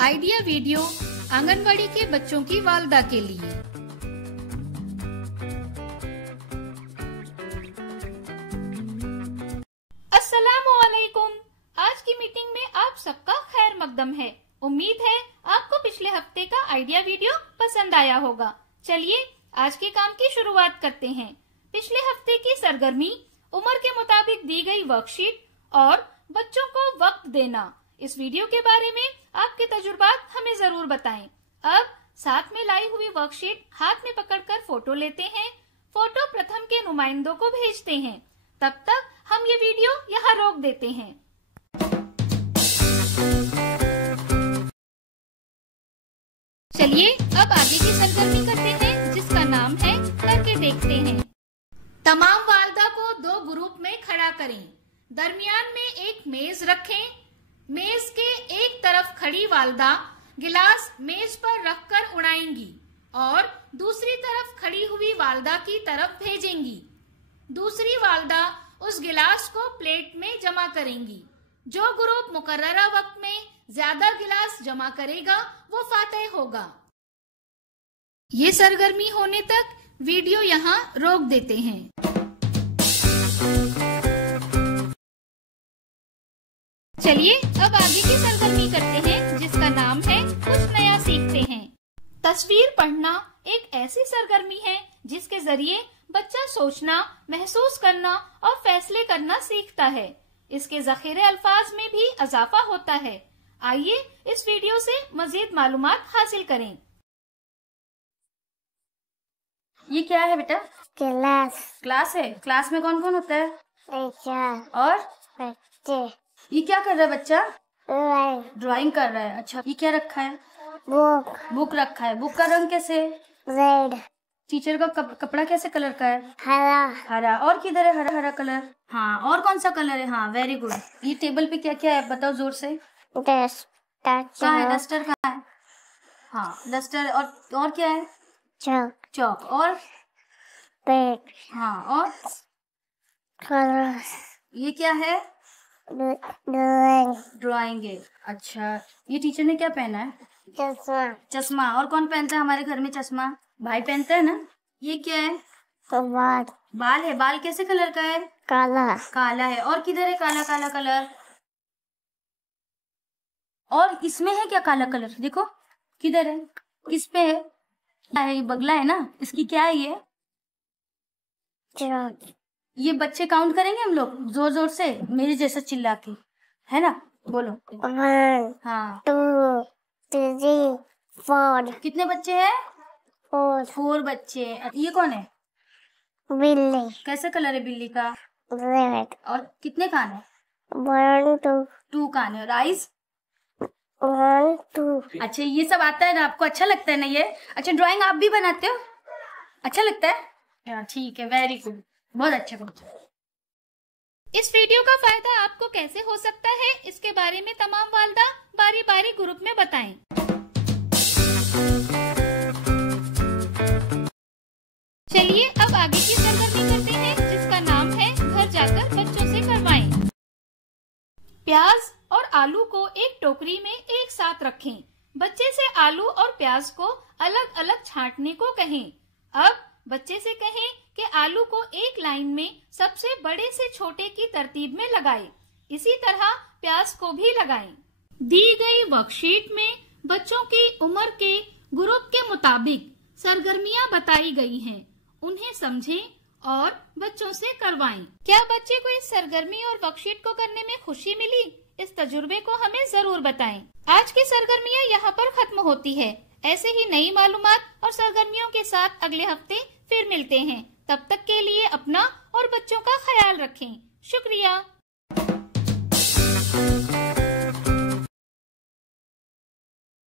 Idea video anganwadi के बच्चों की वालदा के लिए। अस्सलामुअलैकुम। आज की मीटिंग में आप सबका खैर मकदम है। उम्मीद है आपको पिछले हफ्ते का आइडिया वीडियो पसंद आया होगा। चलिए आज के काम की शुरुआत करते हैं। पिछले हफ्ते की सरगर्मी, उम्र के मुताबिक दी गई वर्कशीट और बच्चों को वक्त देना, इस वीडियो के बारे में आपके तजुर्बात हमें जरूर बताएं। अब साथ में लाई हुई वर्कशीट हाथ में पकड़कर फोटो लेते हैं। फोटो प्रथम के नुमाइंदों को भेजते हैं। तब तक हम ये वीडियो यहाँ रोक देते हैं। चलिए अब आगे की सरगर्मी करते हैं, जिसका नाम है करके देखते हैं। तमाम वालदा को दो ग्रुप में खड़ा करें। दरमियान में एक मेज रखें। मेज के एक तरफ खड़ी वालदा गिलास मेज पर रखकर उड़ाएंगी और दूसरी तरफ खड़ी हुई वालदा की तरफ भेजेंगी। दूसरी वालदा उस गिलास को प्लेट में जमा करेंगी। जो ग्रुप मुकर्ररा वक्त में ज्यादा गिलास जमा करेगा वो फातेह होगा। ये सरगर्मी होने तक वीडियो यहाँ रोक देते हैं। चलिए अब आगे की सरगर्मी करते हैं, जिसका नाम है कुछ नया सीखते हैं। तस्वीर पढ़ना एक ऐसी सरगर्मी है जिसके जरिए बच्चा सोचना, महसूस करना और फैसले करना सीखता है। इसके जखीरे अल्फाज में भी इजाफा होता है। आइए इस वीडियो से मजीद मालूमात हासिल करें। ये क्या है बेटा? क्लास। क्लास है। क्लास में कौन कौन होता है? टीचर और बच्चे। ये क्या कर रहा है बच्चा? ड्राइंग। ड्राइंग कर रहा है। अच्छा, ये क्या रखा है? बुक। बुक रखा है। बुक का रंग कैसे? रेड। टीचर का कपड़ा कैसे कलर का है? हरा। हरा। और किधर है हरा हरा कलर? हाँ, और कौन सा कलर है? हाँ, वेरी गुड। ये टेबल पे क्या क्या है बताओ जोर से। डस्टर। कहाँ है डस्टर? कहाँ है? हाँ, डस्टर। और क्या है? चौक। चौक। और पेट। हाँ, और कलर। ये क्या है? ड्राइंग। ड्राइंग है। अच्छा, ये टीचर ने क्या पहना है? चश्मा। चश्मा। और कौन पहनता है हमारे घर में चश्मा? भाई पहनता है ना। ये क्या है? बाल। बाल है। बाल कैसे कलर का है? काला। काला है। और किधर है काला काला कलर? और इसमें है क्या काला कलर? देखो किधर है, किस पे है? क्या है? ये बगला है ना। इसकी क्या है ये? चौक। ये बच्चे काउंट करेंगे हम लोग जोर जोर से, मेरे जैसा चिल्ला के, है ना? बोलो। 1 हाँ। 2 3 4। कितने बच्चे हैं? 4 बच्चे। ये कौन है? बिल्ली। कैसे कलर है बिल्ली का? रेड। और कितने कान है? 1 2 कान है। और आइज? 1 2। अच्छा, ये सब आता है ना आपको? अच्छा लगता है ना ये? अच्छा, ड्राइंग आप भी बनाते हो? अच्छा लगता है? हाँ, ठीक है, वेरी गुड, बहुत अच्छा बच्चा। इस वीडियो का फायदा आपको कैसे हो सकता है, इसके बारे में तमाम वालदा बारी बारी ग्रुप में बताएं। चलिए अब आगे की सरगर्मी करते हैं, जिसका नाम है घर जाकर बच्चों से करवाएं। प्याज और आलू को एक टोकरी में एक साथ रखें। बच्चे से आलू और प्याज को अलग अलग छांटने को कहें। अब बच्चे से कहें कि आलू को एक लाइन में सबसे बड़े से छोटे की तरतीब में लगाए। इसी तरह प्याज को भी लगाएं। दी गई वर्कशीट में बच्चों की उम्र के ग्रुप के मुताबिक सरगर्मियां बताई गई हैं। उन्हें समझें और बच्चों से करवाएं। क्या बच्चे को इस सरगर्मी और वर्कशीट को करने में खुशी मिली? इस तजुर्बे को हमें जरूर बताएं। आज की सरगर्मियां यहाँ पर खत्म होती है। ऐसे ही नई मालूमात और सरगर्मियों के साथ अगले हफ्ते फिर मिलते हैं। तब तक के लिए अपना और बच्चों का ख्याल रखें। शुक्रिया।